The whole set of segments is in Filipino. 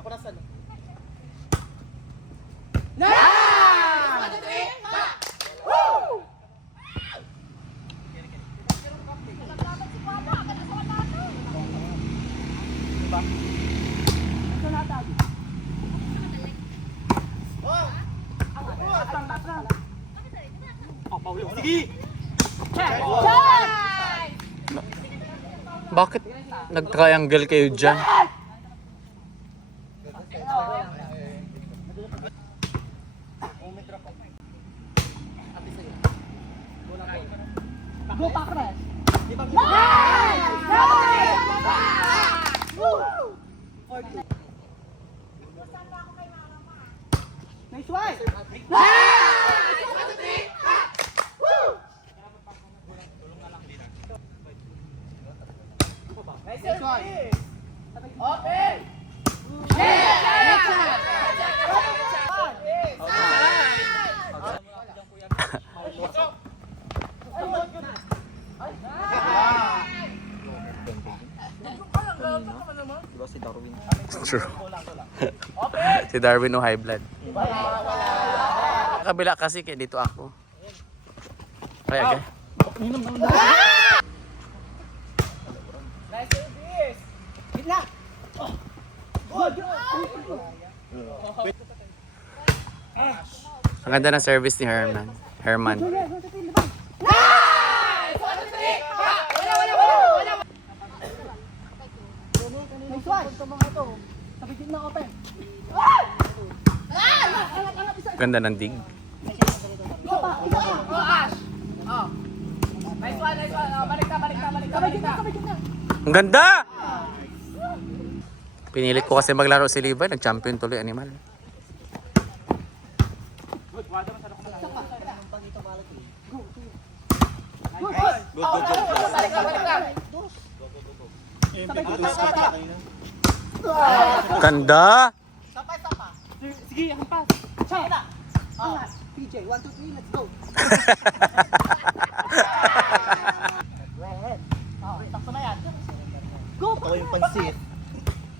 Ako na saan? Bakit nag-triangle kayo dyan? Go Pakres! Nice one! Nice one! Okay! True. Si Darwin o high blood. Kabila kasi kaya dito ako. Kaya okay. Nice service! Gitna! Ang ganda ng service ni Herman. Nice one! Ito mga ito. Sabi gitna open. Ganda ng dig. Isa pa! Isa pa! Nice one, nice one. Balik ka. Sabi gitna! Ang ganda! Pinilit ko kasi maglaro si Levi. Nag-champion tuloy, animal. Ganda! Sige, hampas! China! PJ, 1, 2, 3, let's go! Takso na yan. Go! Ako yung pansit.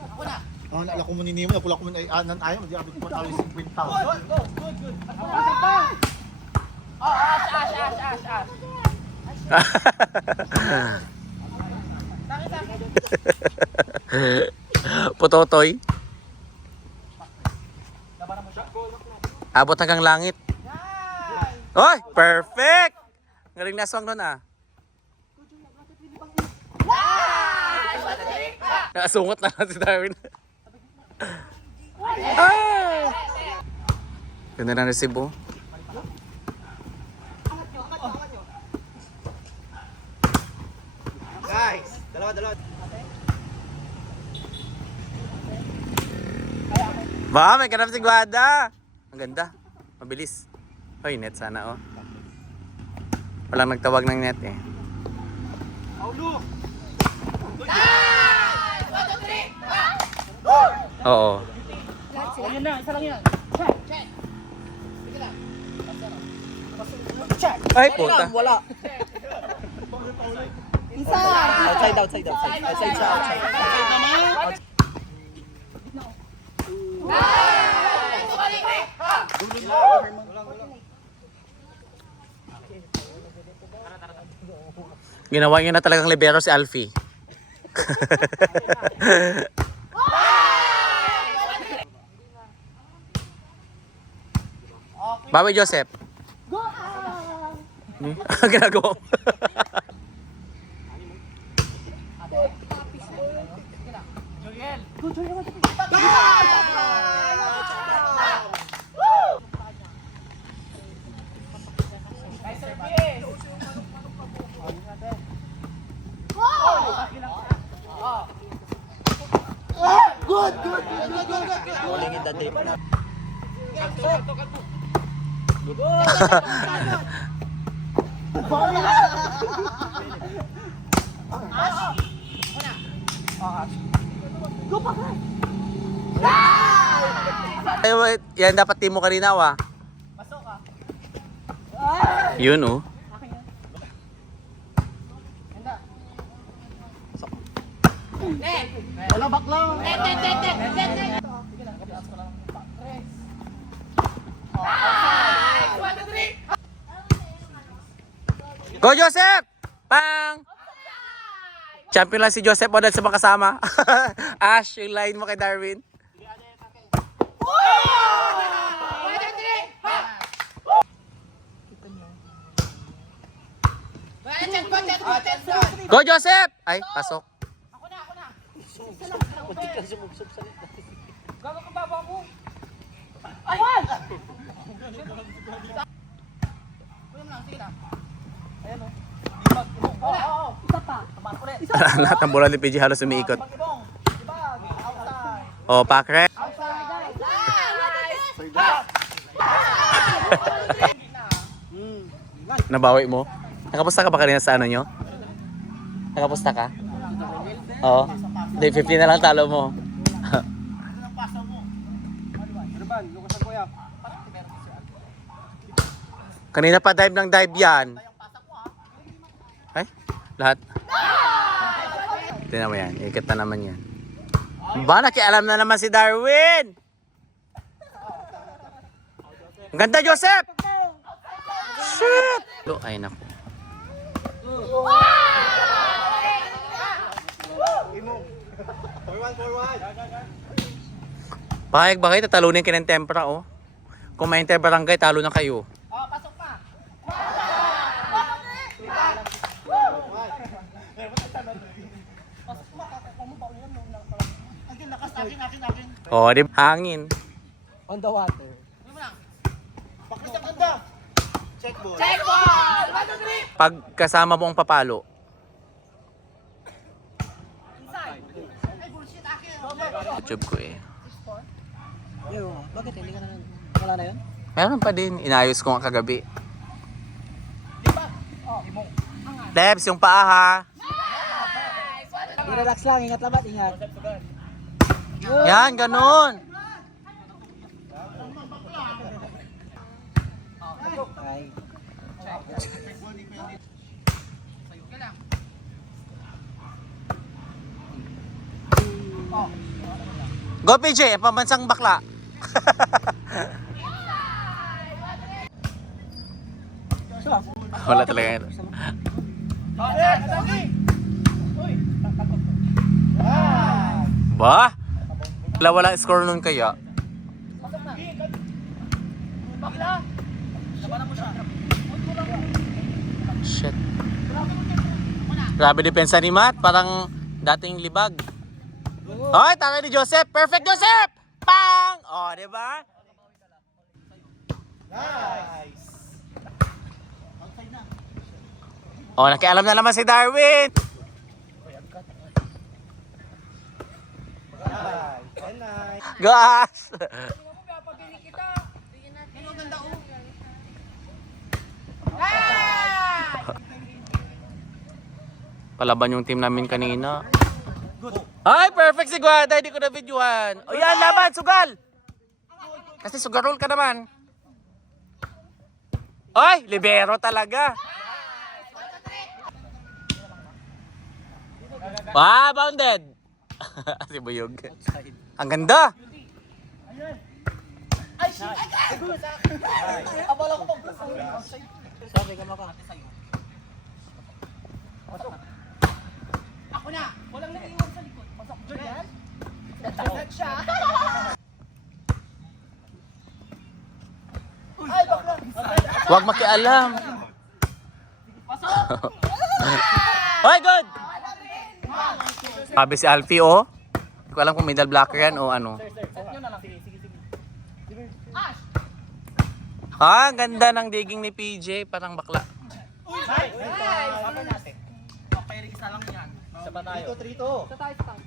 Ako na! Ang naalala ko mo ni Nemo, napula ko mo ay ayaw, hindi abot ko talo yung 50,000. Good! Ako pa! Ash. Pototoy. Abot hanggang langit. Oy, perfect! Galing na swang nun ah. Nakasungot na lang si Darwin. Ah! Ganda ng resibo. Guys, dalawa. Ba, may kanap si Guada. Ang ganda. Mabilis. Hoy, net sana oh. Walang nagtawag ng net eh. Oo. Ayun na, isa lang yan. Ay, puta. Wala. Isa! Outside siya. Ginawa niya na talagang libero si Alfie. Bawi Joseph. Go! Ginagawa mo. Go, Joel! Nice service! Good! Huling in the day. Go, Pakres! Ay, wait. Yan dapat team mo kanina wa. Pasok ka. Yun oh. Akin yan. Ganda. Net! Wala bakla. Net! Net! Net! Net! Net! Net! Nice! 1, 2, 3! Go, Joseph! Pang! Champion lang si Joseph o dahil sa mga kasama. Ash, yung line mo kay Darwin. 1, 2, 3! Ha! Go, Joseph! Ay, pasok. Ako na! Kunti kang sumubsob sa net. Gago ka baba ko! Ay! Kuya mo lang, sige na. Ayan o. Oo. Isa pa. Tamaan ulit. Lahat ng bola ni PG halos umiikot. Ibong. Ibang. Outside. O, pakre. Outside. Nabawi mo? Nakapusta ka ba kanina sa ano nyo? Nakapusta ka? Oo. Hindi, 50 na lang talo mo. Ano ba? Lukas ang kuya. Kanina pa dive ng dive yan. Ay, lahat. Tingnan mo yan, ikot na naman yan. Ba, nakialam na naman si Darwin! Ang ganda, Joseph! Shit! Ay, naku. Pahayag ba kayo? Tatalunin kayo ng tempra, oh. Kung may inter-barangay, talo na kayo. Oh, pasok pa! Akin. Oh, di hangin. On the water. Bakit ang ganda? Check ball. Check ball! 1, 2, 3! Pag kasama mo ang papalo, YouTube ko eh. Yo, bakit hindi ka na wala na yun? Meron pa din, inayos ko nga kagabi. Debs, yung paa ha. Relax lang, ingat labat, ingat. Yan, ganun. Ay. Go PJ, pambansang bakla. Wala talaga yan. Ba? Wala score nun kaya. Shit. Grabe depensa ni Matt, parang dating libag. Hoy, tama ni Joseph. Perfect, Joseph! Pang! Oh, di ba? Nice. Oh, nakialam na naman si Darwin. Gas! Palaban yung team namin kanina. Ay, perfect si Guada. Hindi ko na videohan. O yan, laban, sugal! Kasi sugarol ka naman. Ay, libero talaga. Ah, bounded. Si Buyog. Ang ganda. Abala ko pag sabi ka maka. Ako na! Walang naiiwan sa likod. Pasok, Jordan. Natagot siya. Ay, bakla! Huwag makialam. Pasok! Hoy, good! Sabi si Alfie, oh. Hindi ko alam kung middle blocker yan o ano. Ash! Ah, ang ganda ng digging ni PJ. Parang bakla. Nice! Isa ba tayo? Trito. Sa tayo, sa tayo.